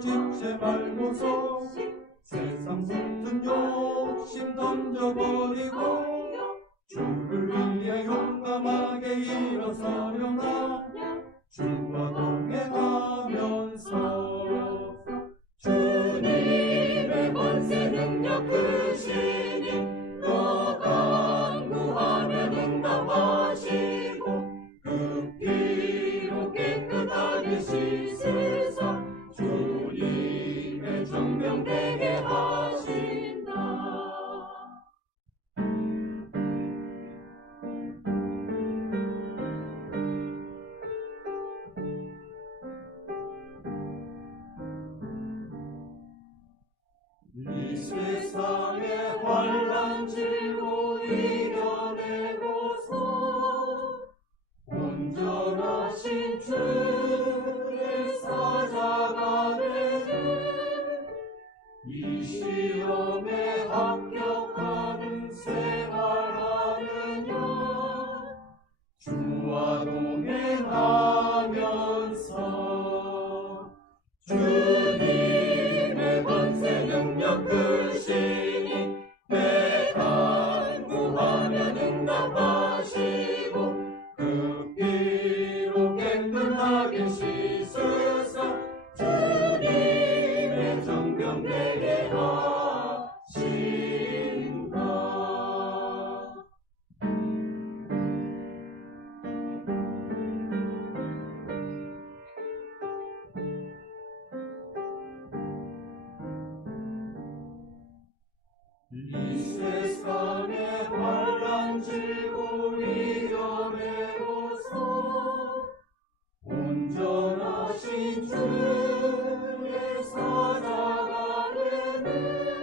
지체 말고서 세상 붙은 욕심 던져버리고 정병 되게 하신다. 이 세상의 환란 질고 이겨내고서 온전하신 주의 되는 이 시험에 합격하는 생활하느냐? 주와 동행하면서 주님의 권세 능력 크시니 내 간구하면 응답하시고 그 피로 깨끗하게 씻 온전하신 주의 사자가 되네.